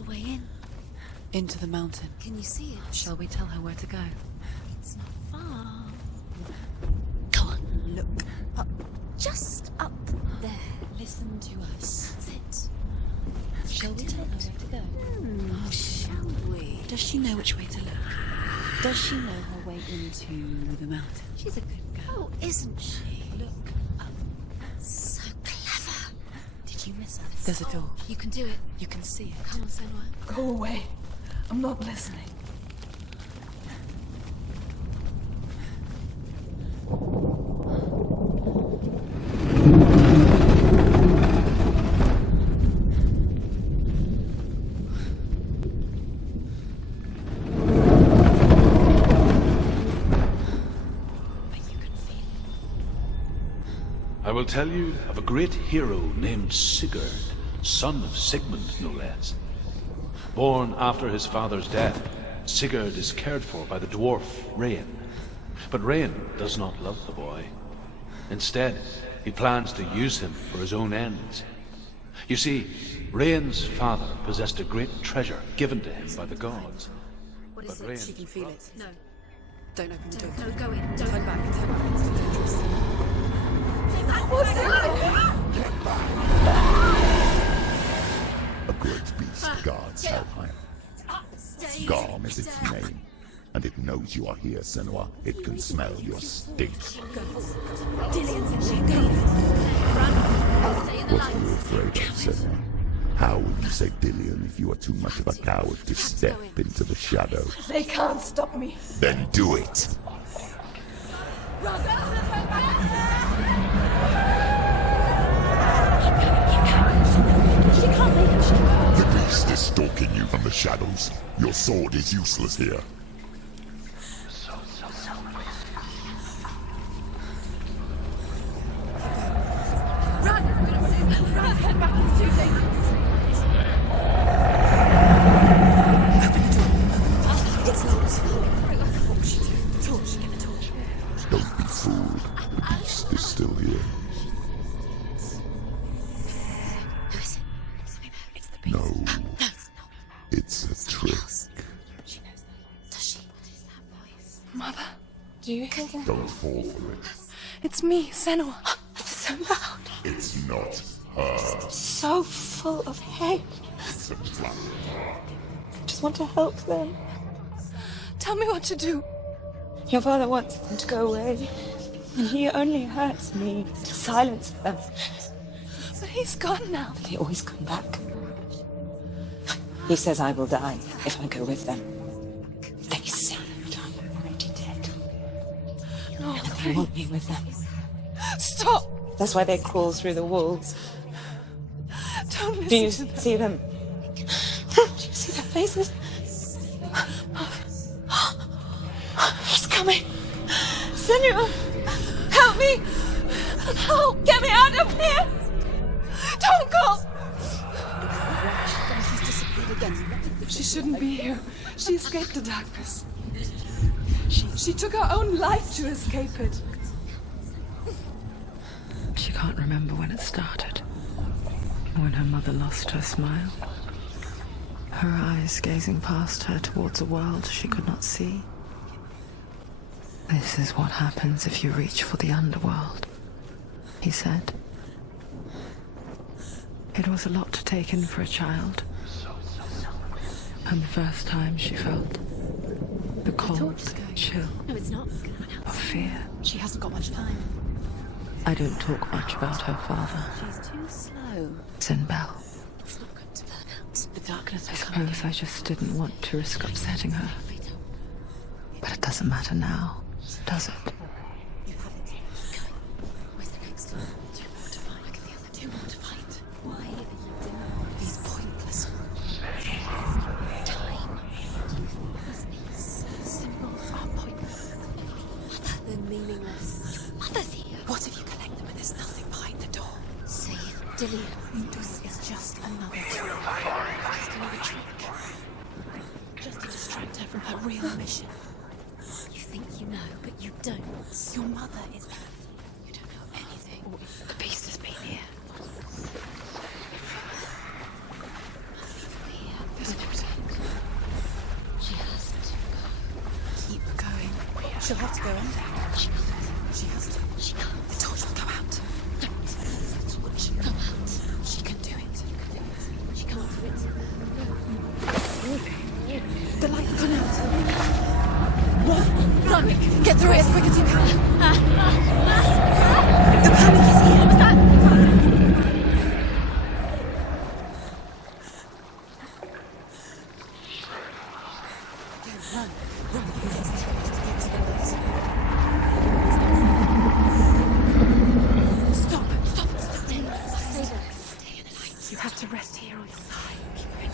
a way in. Into the mountain. Can you see it? Shall we tell her where to go? It's not far. Go on. Look up. Just up there. Listen to us. That's it. Shall we tell her where to go? Shall we? Does she know which way to look? Does she know her way into the mountain? She's a good girl, isn't she? Look up. So clever. Did you miss us? There's a door. You can do it. You can see it. Come on, sanua. Go away. I'm not listening. I will tell you of a great hero named Sigurd, son of Sigmund, no less. Born after his father's death, Sigurd is cared for by the dwarf Rain. But Rain does not love the boy. Instead, he plans to use him for his own ends. You see, Rain's father possessed a great treasure given to him by the gods. What is But it? Rain- She can feel it. No. Don't open the door. No, go in. Don't. Turn back. Turn back. It's too dangerous. A great beast guards Helheim. Garm is its name, and it knows you are here, Senua. It can smell your stink. Dillian's in there. Go. Run. Stay in the What are you lights. afraid of, Senua? How will you save Dillian if you are too much of a coward to step into the shadows? They can't stop me. Then do it! She can't make it. The beast is stalking you from the shadows. Your sword is useless here. Run! Run! Head back. It's too dangerous. It's locked. Torch. Get the torch. Don't be fooled. The beast is still here. Who is it? Something there. It's the beast. No, No, it's not. it's a trick. She knows that voice. Does she? What is that voice? Mother, do you hear that? Don't fall for it. It's me, Senua. It's so loud. It's not her. So full of hate. It's a trap. I just want to help them. Tell me what to do. Your father wants them to go away. And he only hurts me to silence them. But he's gone now. They always come back. He says I will die if I go with them. They say that I'm already dead. No, And they want me with them. stop. That's why they crawl through the walls. Don't Do you listen to them. see them? Do you see their faces? He's coming. Senua, help me. Help, get me out of here. Don't go. She's disappeared again. She shouldn't be here. She escaped the darkness. She took her own life to escape it. She can't remember when it started. When her mother lost her smile. Her eyes gazing past her towards a world she could not see. This is what happens if you reach for the underworld, he said. It was a lot to take in for a child. And the first time she felt the cold chill No, it's not. of fear. She hasn't got much time. I don't talk much about her father, She's too slow. Sinbel. It's not going to burn out. The darkness I will come. suppose I just didn't want to risk upsetting her. But it doesn't matter now, does it? You have it. Go. Where's the next one? Two more to find. Look at the other. Two more to find. Why are you doing These pointless time? These symbols are pointless. They're meaningless. Mother's here. What if you collect them and there's nothing behind the door? Save Dillian. This is just another trick. Just another trick. Just to distract her from her real mission. You think you know, but you don't. Your mother is... You don't know anything. The beast has been here. There's She'll have to go under. She can't. She has to. She can't. The torch will go out. Don't. The torch. Go out. She can do it. She can't do it. The light's gone out. Run! Get through it as quick as you can. The panic is here. What's that? Stop. Stay in the light. You have to rest here or you'll die.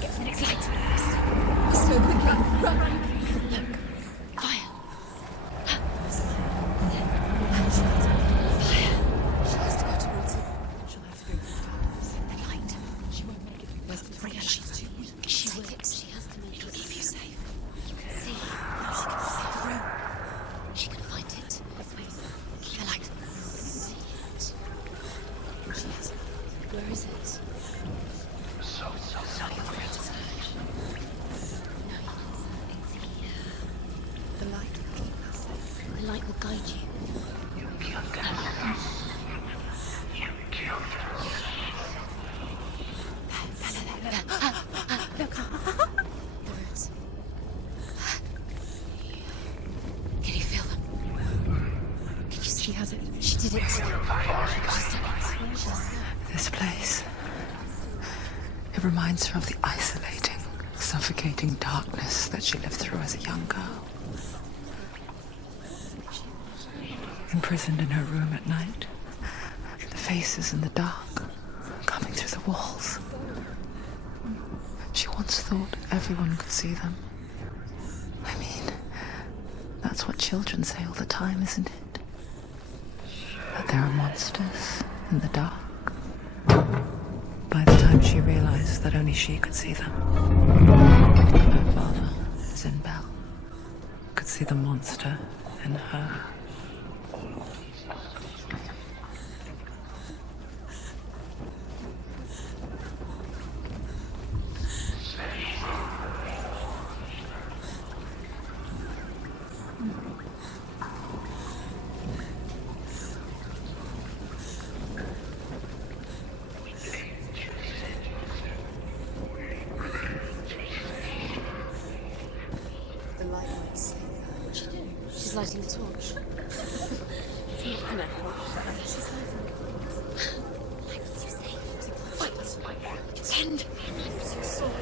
Get to the next light. Let's go quickly. Run. Look. Fire. She has to go towards it. She'll have to go through The light. She won't make it. Where's the prayer? She's too weak. She will. She has to make it. Keep you safe. You can see. She can see the room. She can find it. Keep the light. See it. She has it. Where is it? Not your friend to search. No, it's here. The light will keep us safe. The light will guide you. Look. The roots. Can you feel them? Can you see? She has it. She did it. This place. It reminds her of the isolating, suffocating darkness that she lived through as a young girl. Imprisoned in her room at night, the faces in the dark, coming through the walls. She once thought everyone could see them. I mean, that's what children say all the time, isn't it? That there are monsters in the dark. By the time she realized that only she could see them, her father, Zinbel, could see the monster in her. The light might save her. What's she doing? She's lighting the torch. It's not gonna help. She's lighting the torch. Like, you safe. Fight. Defend. Use your sword.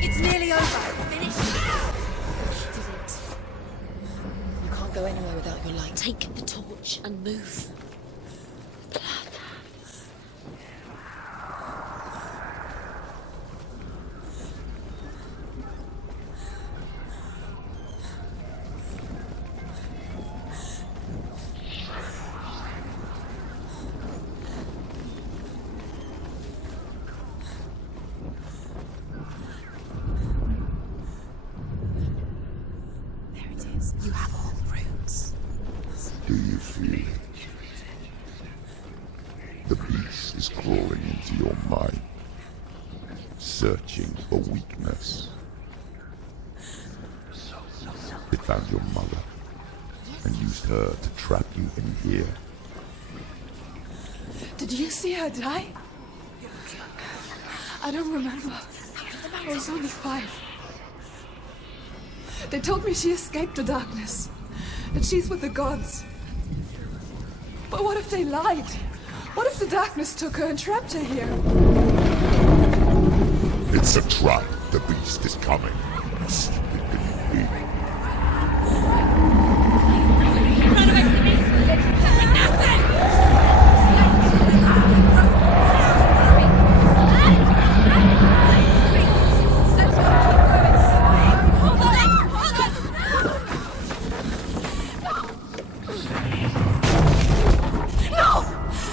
It's nearly over. Finish. She did it. You can't go anywhere without your light. Take the torch and move. There it is. You have all the rooms. Do you feel it? The beast is crawling into your mind, searching for weakness. It found your mother and used her to trap you in here. Did you see her die? I don't remember. I was only 5. They told me she escaped the darkness, that she's with the gods. But what if they lied? What if the darkness took her and trapped her here? It's a trap. The beast is coming. Stupid baby. Run away from the beast! Now then!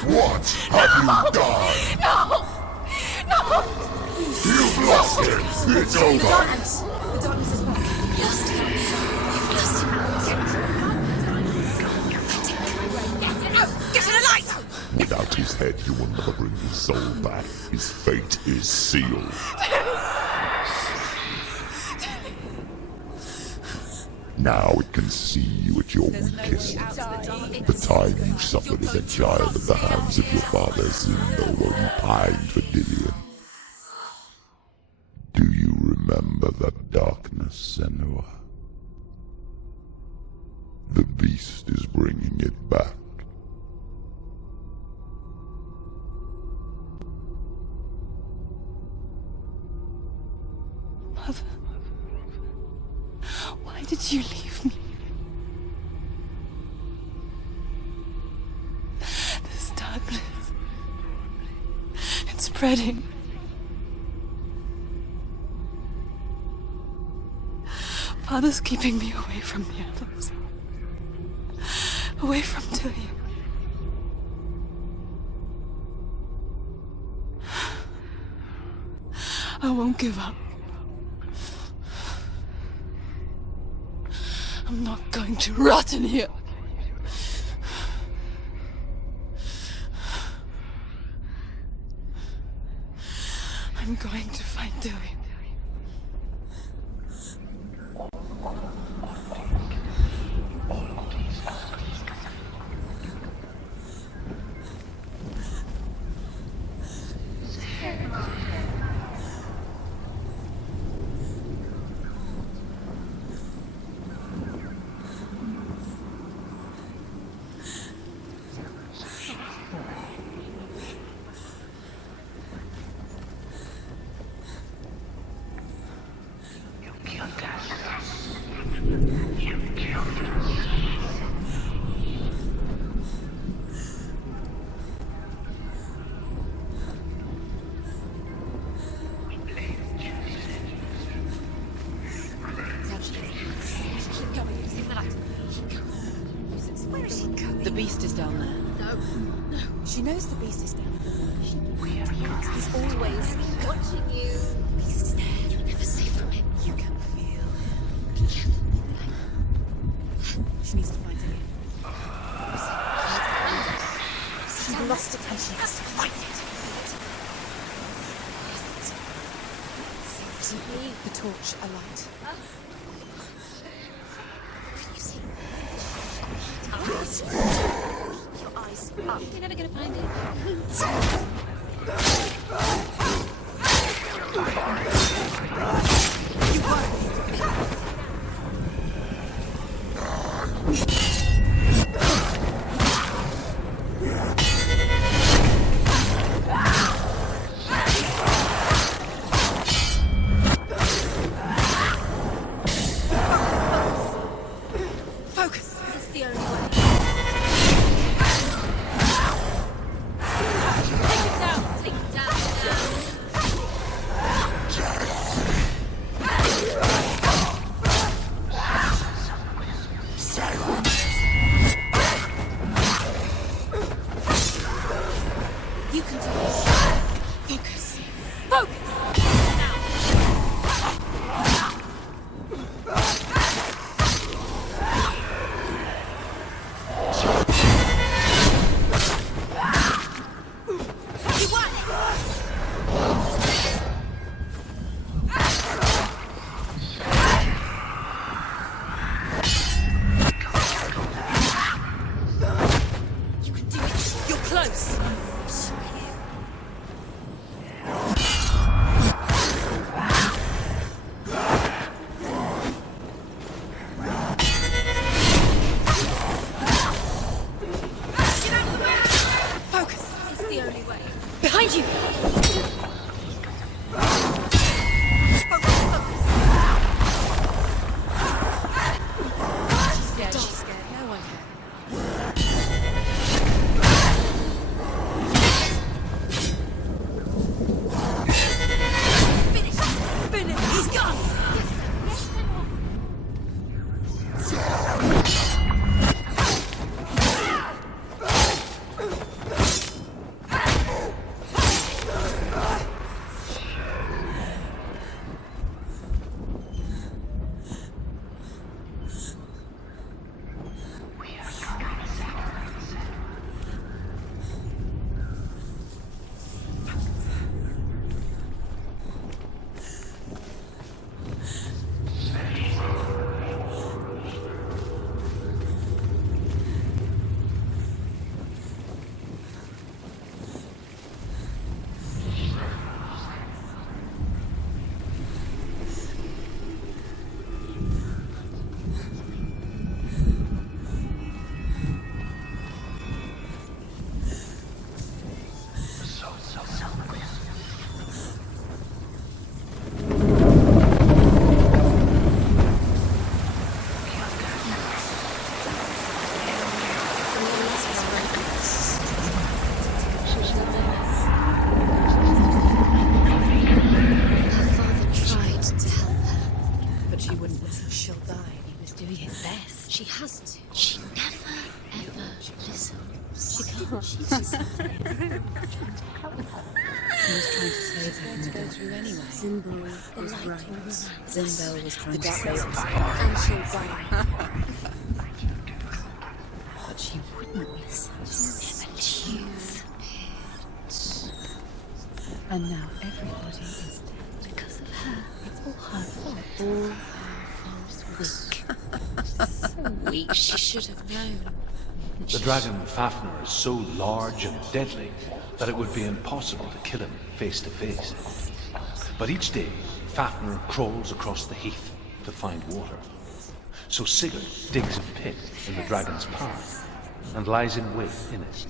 What have you done? No! No! You've lost him. It's over. The darkness is back. You've lost him. You've lost him. Get to the light! Without his head, you will never bring his soul back. His fate is sealed. Now it can see you at your weakest. The time you suffered as a child at the hands of your father Zindo while you pined for Dillion. Do you remember that darkness, Sanua? The beast is bringing it back. Mother, why did you leave me? This darkness, it's spreading. Father's keeping me away from the others. Away from Dillion. I won't give up. I'm not going to rot in here. I'm going to find Dillion. The beast is down there. No. She knows the beast is down there. He's always watching you. The beast is there. You're never safe from him. You can feel him. She needs to find him. She's lost it and she has to find it. Leave the torch alight. Can you see? Your eyes up. You're never gonna find it. You won't. Focus. It's the only way. Take it down. Take it down. You can do this. Focus. Focus. You won. You can do it. You're close. Get out of the way. Focus. It's the only way. Behind you. He was trying to save her from the go through anyway. Zimbel was right. Zimbel was trying the to dark save was us. and she'll die. But she wouldn't listen. She never leaves. And now everybody is dead. Because of her. It's all her fault. All her fault. So weak. She should have known. The dragon Fafnir is so large and deadly that it would be impossible to kill him face to face. But each day, Fafnir crawls across the heath to find water. So Sigurd digs a pit in the dragon's path and lies in wait in it.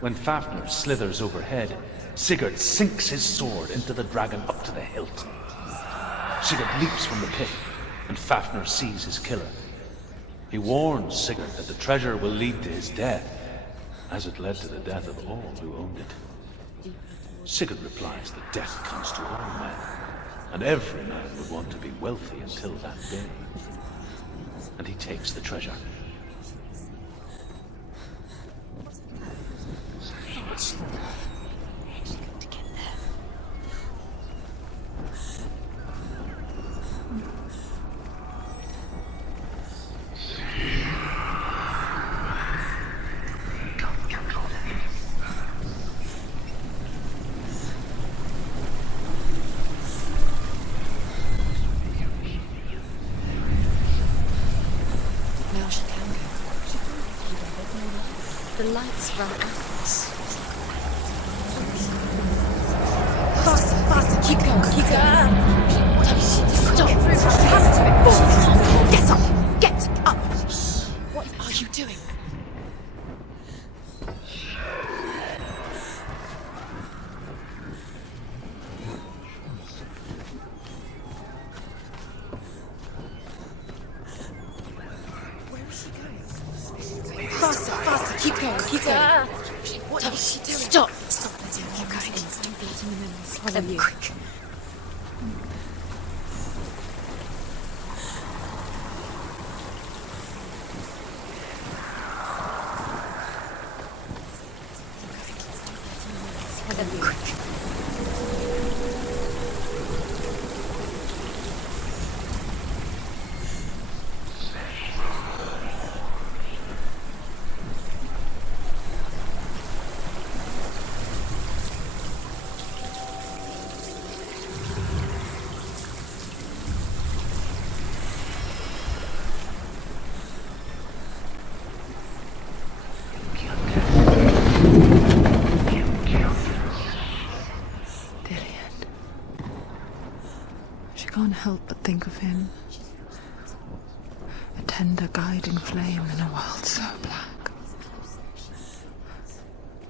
When Fafnir slithers overhead, Sigurd sinks his sword into the dragon up to the hilt. Sigurd leaps from the pit, and Fafnir sees his killer. He warns Sigurd that the treasure will lead to his death, as it led to the death of all who owned it. Sigurd replies that death comes to all men, and every man would want to be wealthy until that day. And he takes the treasure. Now she can go. The lights run out. Faster, faster, keep going, keep going. Stop. Get up, get up. What are you doing? Faster, faster, keep going, keep going. What is she doing? Stop, stop, Lydia, keep going. Stop letting the memories follow you. Quick. She can't help but think of him. A tender guiding flame in a world so black.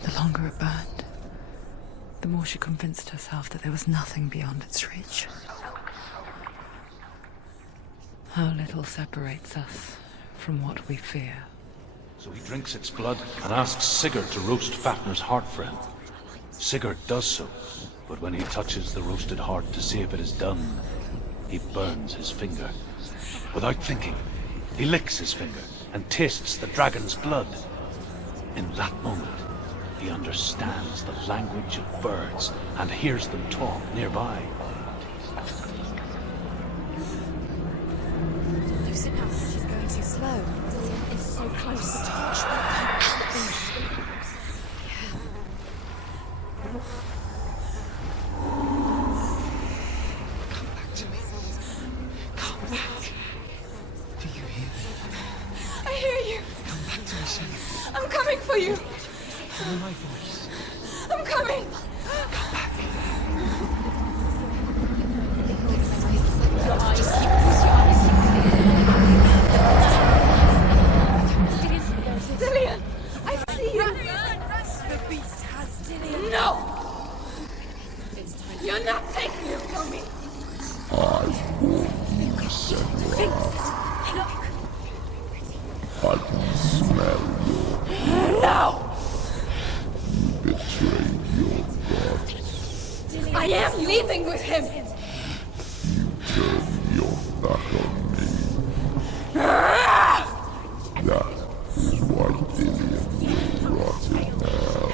The longer it burned, the more she convinced herself that there was nothing beyond its reach. How little separates us from what we fear. So he drinks its blood and asks Sigurd to roast Fafnir's heart for him. Sigurd does so, but when he touches the roasted heart to see if it is done, he burns his finger. Without thinking, he licks his finger and tastes the dragon's blood. In that moment, he understands the language of birds and hears them talk nearby. Lose it now. She's going too slow. It's so close. Come back to me. Come back. Do you hear me? I hear you. Come back to me, Shelley. I'm coming for you. Follow my voice. I'm coming. Come back. Your eyes, keep your eyes. Dillian, I see you. The beast has Dillian. No. You're not taking it from me. I warn you, sanua. I can smell your... No. You betrayed your god. I am leaving with him. You turned your back on me. That is why Dillian will rot in hell.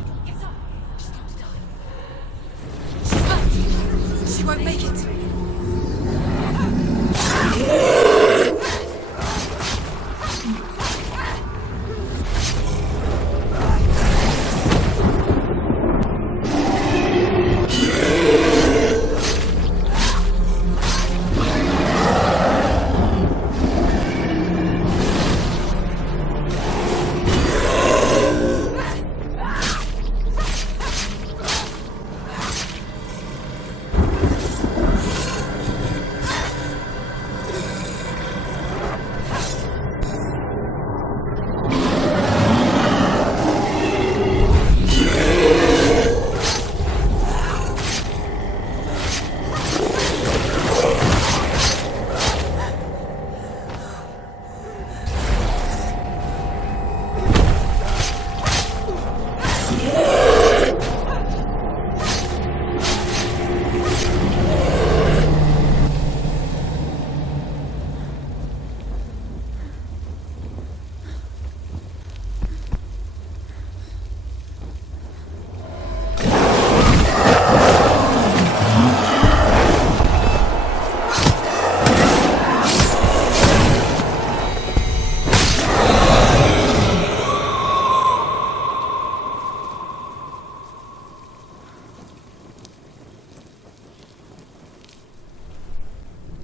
me. It's up. She's going to die. She's hurt. She won't make it.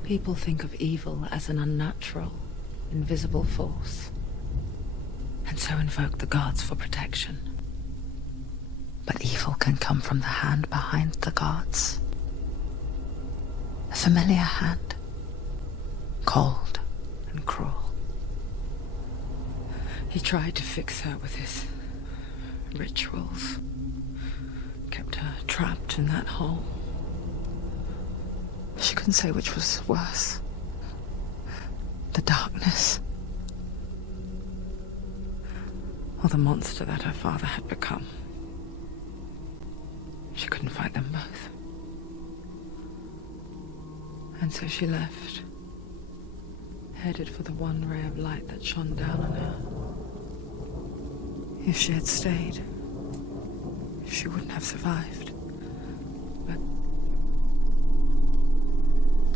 People think of evil as an unnatural, invisible force, and so invoke the gods for protection. But evil can come from the hand behind the gods. A familiar hand, cold and cruel. He tried to fix her with his rituals, kept her trapped in that hole. She couldn't say which was worse. The darkness, or the monster that her father had become. She couldn't fight them both. And so she left, headed for the one ray of light that shone down on her. If she had stayed, she wouldn't have survived. But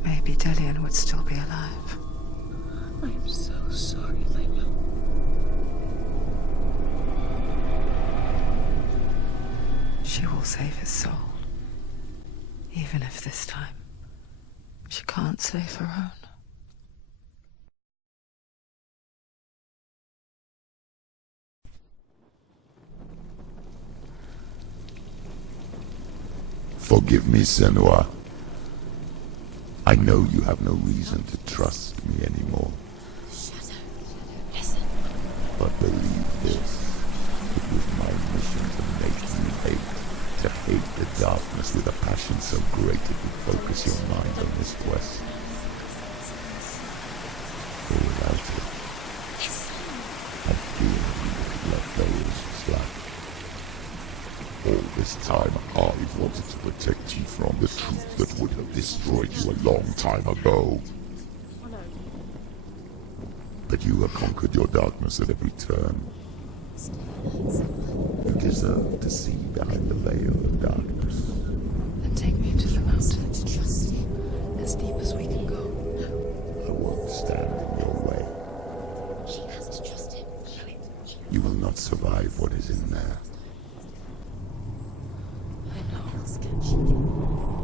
maybe Delian would still be alive. I am so sorry, my love. She will save his soul. Even if this time she can't save her own. Forgive me, Sanua. I know you have no reason to trust me anymore. Shadow, listen. But believe this, it was my mission to make you hate. To hate the darkness with a passion so great it would focus your mind on this quest. Or without it, I fear you would let fails slack. All this time, I wanted to protect you from the truth that would have destroyed you a long time ago. But you have conquered your darkness at every turn. You deserve to see behind the veil of darkness. Then take me to the mountain. As deep as we can go. I won't stand in your way. She has to trust him. You will not survive what is in there. I know.